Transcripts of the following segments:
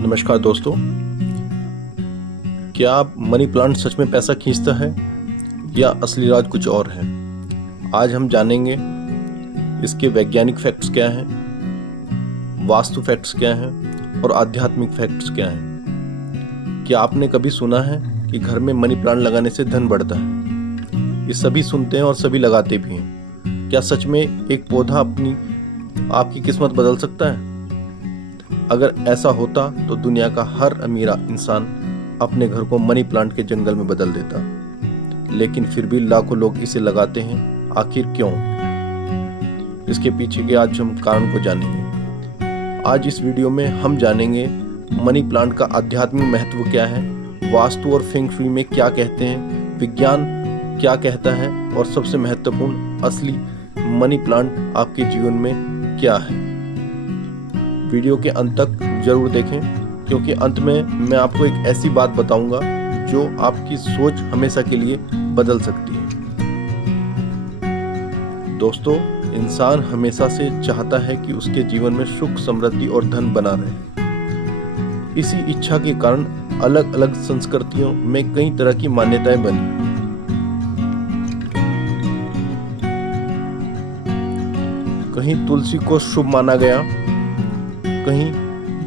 नमस्कार दोस्तों। क्या आप मनी प्लांट सच में पैसा खींचता है या असली राज कुछ और है? आज हम जानेंगे इसके वैज्ञानिक फैक्ट्स क्या हैं, वास्तु फैक्ट्स क्या हैं और आध्यात्मिक फैक्ट्स क्या हैं। क्या आपने कभी सुना है कि घर में मनी प्लांट लगाने से धन बढ़ता है? ये सभी सुनते हैं और सभी लगाते भी हैं। क्या सच में एक पौधा आपकी किस्मत बदल सकता है? अगर ऐसा होता तो दुनिया का हर अमीर इंसान अपने घर को मनी प्लांट के जंगल में बदल देता, लेकिन फिर भी लाखों लोग इसे लगाते हैं। आखिर क्यों? इसके पीछे के आज हम कारण को जानेंगे। आज इस वीडियो में हम जानेंगे मनी प्लांट का आध्यात्मिक महत्व क्या है, वास्तु और फेंग शुई में क्या कहते हैं, विज्ञान क्या कहता है और सबसे महत्वपूर्ण असली मनी प्लांट आपके जीवन में क्या है। वीडियो के अंत तक जरूर देखें, क्योंकि अंत में मैं आपको एक ऐसी बात बताऊंगा जो आपकी सोच हमेशा के लिए बदल सकती है। दोस्तों, इंसान हमेशा से चाहता है कि उसके जीवन में सुख, समृद्धि और धन बना रहे। इसी इच्छा के कारण अलग अलग संस्कृतियों में कई तरह की मान्यताएं बनी। कहीं तुलसी को शुभ माना गया, कहीं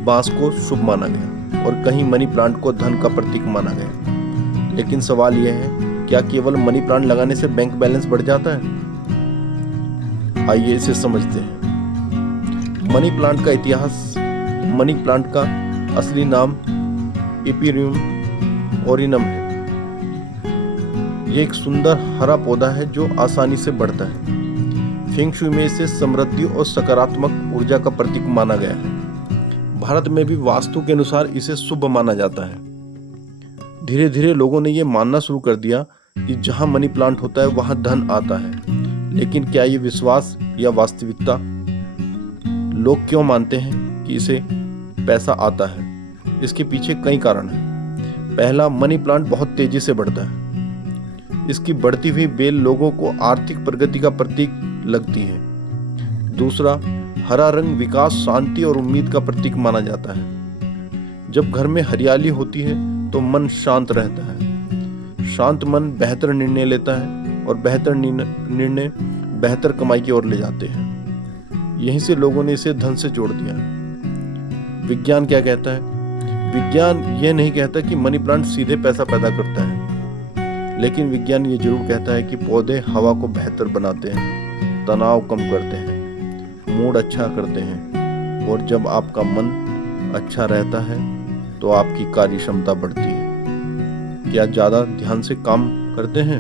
बांस को शुभ माना गया और कहीं मनी प्लांट को धन का प्रतीक माना गया। लेकिन सवाल यह है, क्या केवल मनी प्लांट लगाने से बैंक बैलेंस बढ़ जाता है? आइए इसे समझते हैं। मनी प्लांट का इतिहास। मनी प्लांट का असली नाम एपिरियम ओरिनम है। यह एक सुंदर हरा पौधा है जो आसानी से बढ़ता है। फेंग शुई में इसे समृद्धि और सकारात्मक ऊर्जा का प्रतीक माना गया है। भारत में भी वास्तु के अनुसार इसे शुभ माना जाता है। धीरे धीरे लोगों ने यह मानना शुरू कर दिया कि जहां मनी प्लांट होता है वहां धन आता है। लेकिन क्या ये विश्वास या वास्तविकता? लोग क्यों मानते हैं कि इसे पैसा आता है? इसके पीछे कई कारण हैं। पहला, मनी प्लांट बहुत तेजी से बढ़ता है। इसकी बढ़ती हुई बेल लोगों को आर्थिक प्रगति का प्रतीक लगती है। दूसरा, हरा रंग विकास, शांति और उम्मीद का प्रतीक माना जाता है। जब घर में हरियाली होती है तो मन शांत रहता है। शांत मन बेहतर निर्णय लेता है और बेहतर निर्णय बेहतर कमाई की ओर ले जाते हैं। यहीं से लोगों ने इसे धन से जोड़ दिया। विज्ञान क्या कहता है? विज्ञान यह नहीं कहता कि मनी प्लांट सीधे पैसा पैदा करता है, लेकिन विज्ञान ये जरूर कहता है कि पौधे हवा को बेहतर बनाते हैं, तनाव कम करते हैं, मूड अच्छा करते हैं और जब आपका मन अच्छा रहता है तो आपकी कार्य क्षमता बढ़ती है। क्या ज़्यादा ध्यान से काम करते हैं,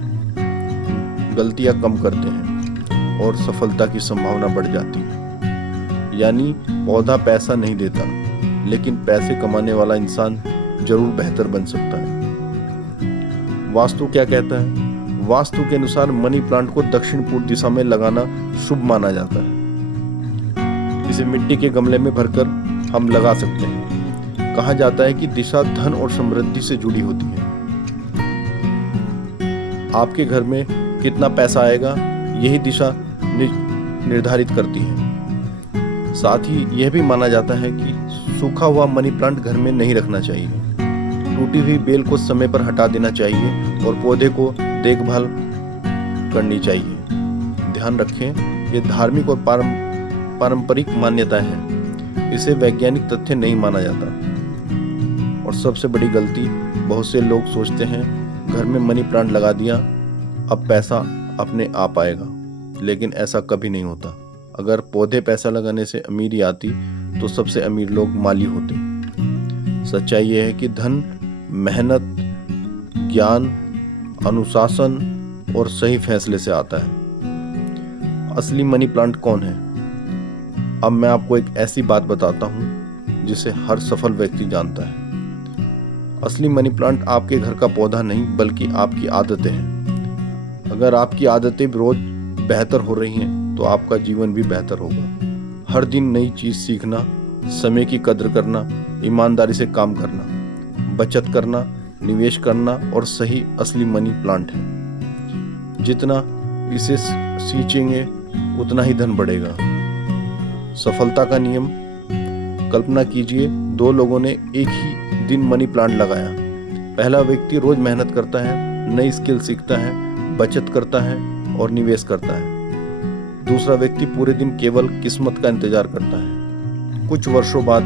गलतियां कम करते हैं और सफलता की संभावना बढ़ जाती है। यानी पौधा पैसा नहीं देता, लेकिन पैसे कमाने वाला इंसान जरूर बेहतर बन सकता है। वास्तु क्या कहता है? वास्तु के अनुसार मनी प्लांट को दक्षिण पूर्व दिशा में लगाना शुभ माना जाता है। इसे मिट्टी के गमले में भरकर हम लगा सकते हैं। कहा जाता है कि दिशा धन और समृद्धि से जुड़ी होती है। आपके घर में कितना पैसा आएगा, यही दिशा निर्धारित करती है। साथ ही यह भी माना जाता है कि सूखा हुआ मनी प्लांट घर में नहीं रखना चाहिए। टूटी हुई बेल को समय पर हटा देना चाहिए और पौधे को देखभाल करनी चाहिए। ध्यान रखें, ये धार्मिक और पारंपरिक मान्यताएं हैं। इसे वैज्ञानिक तथ्य नहीं माना जाता। और सबसे बड़ी गलती, बहुत से लोग सोचते हैं घर में मनी प्लांट लगा दिया, अब पैसा अपने आप आएगा। लेकिन ऐसा कभी नहीं होता। अगर पौधे पैसा लगाने से अमीरी आती तो सबसे अमीर लोग माली होते। सच्चाई यह है कि धन मेहनत, ज्ञान, अनुशासन और सही फैसले से आता है। असली मनी प्लांट कौन है? अब मैं आपको एक ऐसी बात बताता हूं जिसे हर सफल व्यक्ति जानता है। असली मनी प्लांट आपके घर का पौधा नहीं, बल्कि आपकी आदतें हैं। अगर आपकी आदतें रोज बेहतर हो रही हैं तो आपका जीवन भी बेहतर होगा। हर दिन नई चीज सीखना, समय की कदर करना, ईमानदारी से काम करना, बचत करना, निवेश करना और सही असली मनी प्लांट है। जितना इसे सींचेंगे उतना ही धन बढ़ेगा। सफलता का नियम, कल्पना कीजिए, दो लोगों ने एक ही दिन मनी प्लांट लगाया। पहला व्यक्ति रोज मेहनत करता है, नई स्किल सीखता है, बचत करता है और निवेश करता है। दूसरा व्यक्ति पूरे दिन केवल किस्मत का इंतजार करता है। कुछ वर्षों बाद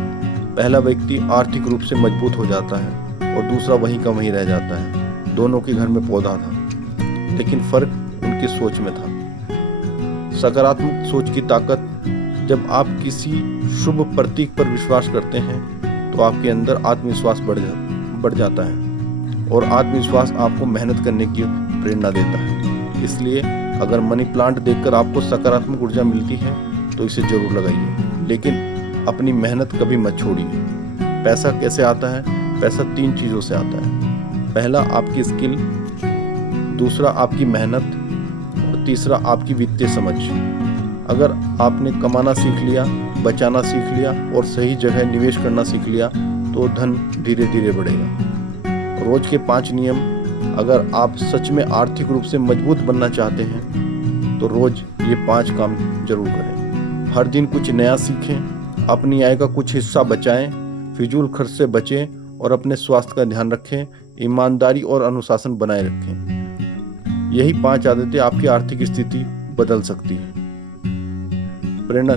पहला व्यक्ति आर्थिक रूप से मजबूत हो जाता है और दूसरा वहीं का वहीं रह जाता है। दोनों के घर में पौधा था, लेकिन फर्क उनकी सोच में था। सकारात्मक सोच की ताकत। जब आप किसी शुभ प्रतीक पर विश्वास करते हैं तो आपके अंदर आत्मविश्वास बढ़ जाता है और आत्मविश्वास आपको मेहनत करने की प्रेरणा देता है। इसलिए अगर मनी प्लांट देखकर आपको सकारात्मक ऊर्जा मिलती है तो इसे जरूर लगाइए, लेकिन अपनी मेहनत कभी मत छोड़िए। पैसा कैसे आता है? पैसा 3 चीज़ों से आता है। पहला आपकी स्किल, दूसरा आपकी मेहनत और तीसरा आपकी वित्तीय समझ। अगर आपने कमाना सीख लिया, बचाना सीख लिया और सही जगह निवेश करना सीख लिया तो धन धीरे धीरे बढ़ेगा। रोज के 5 नियम। अगर आप सच में आर्थिक रूप से मजबूत बनना चाहते हैं तो रोज ये 5 काम जरूर करें। हर दिन कुछ नया सीखें, अपनी आय का कुछ हिस्सा बचाएं, फिजूल खर्च से बचें और अपने स्वास्थ्य का ध्यान रखें। ईमानदारी और अनुशासन बनाए रखें। यही 5 आदतें आपकी आर्थिक स्थिति बदल सकती हैं। प्रेरणा,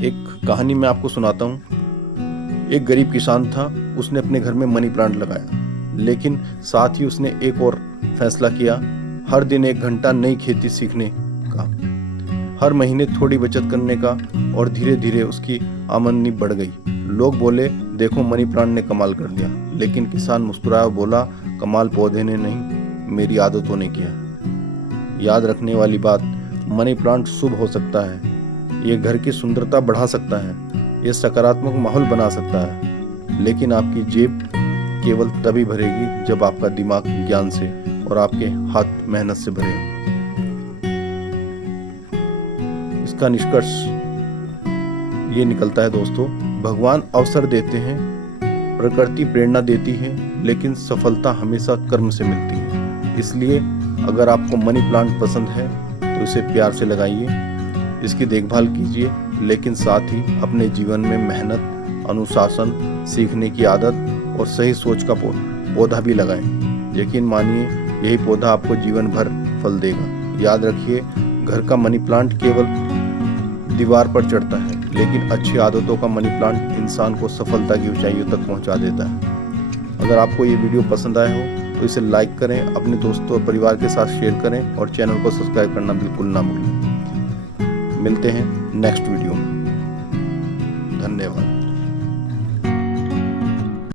एक कहानी मैं आपको सुनाता हूँ। एक गरीब किसान था, उसने अपने घर में मनी प्लांट लगाया, लेकिन साथ ही उसने एक और फैसला किया, हर दिन 1 घंटा नई खेती सीखने का, हर महीने थोड़ी बचत करने का और धीरे धीरे उसकी आमदनी बढ़ गई। लोग बोले, देखो मनी प्लांट ने कमाल कर दिया, लेकिन किसान मुस्कुराया और बोला, कमाल पौधे ने नहीं, मेरी आदतों ने किया। याद रखने वाली बात, मनी प्लांट शुभ हो सकता है, ये घर की सुंदरता बढ़ा सकता है, ये सकारात्मक माहौल बना सकता है, लेकिन आपकी जेब केवल तभी भरेगी जब आपका दिमाग ज्ञान से और आपके हाथ मेहनत से भरे। इसका निष्कर्ष ये निकलता है दोस्तों, भगवान अवसर देते हैं, प्रकृति प्रेरणा देती है, लेकिन सफलता हमेशा कर्म से मिलती है। इसलिए अगर आपको मनी प्लांट पसंद है तो इसे प्यार से लगाइए, इसकी देखभाल कीजिए, लेकिन साथ ही अपने जीवन में मेहनत, अनुशासन, सीखने की आदत और सही सोच का पौधा भी लगाएं। यकीन मानिए, यही पौधा आपको जीवन भर फल देगा। याद रखिए, घर का मनी प्लांट केवल दीवार पर चढ़ता है, लेकिन अच्छी आदतों का मनी प्लांट इंसान को सफलता की ऊंचाइयों तक पहुंचा देता है। अगर आपको ये वीडियो पसंद आया हो तो इसे लाइक करें, अपने दोस्तों और परिवार के साथ शेयर करें और चैनल को सब्सक्राइब करना बिल्कुल ना भूलें। मिलते हैं नेक्स्ट वीडियो में। धन्यवाद।